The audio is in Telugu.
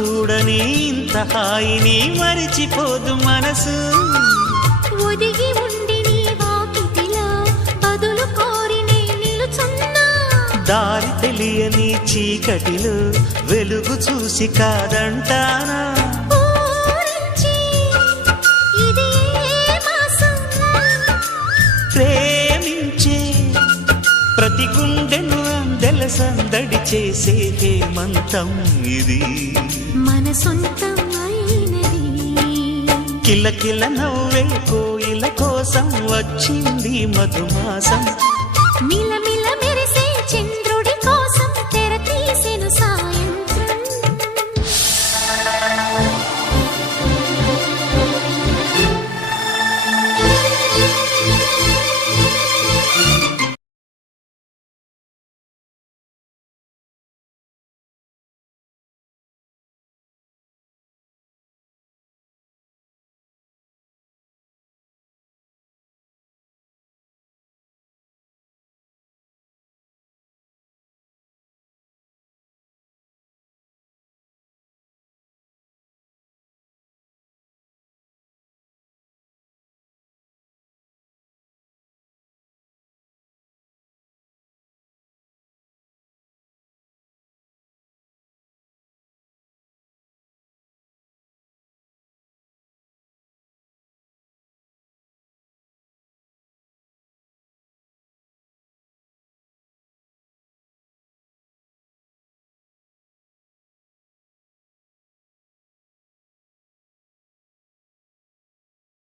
చూడని ఇంత హాయిని మరిచిపోదు మనసు. ఒదిగి ఉండి నీ వాకిటిలో బదులు కోరి నే నిలుచున్నా. దారి తెలియని చీకటిలో వెలుగు చూసి కాదంటానా. ప్రేమించే ప్రతి గుండెను అందెల సందడి చేసే హేమంతం ఇది. మన సొంతం అయినది. కిలకిల నవ్వే కోయిల కోసం వచ్చింది మధుమాసం.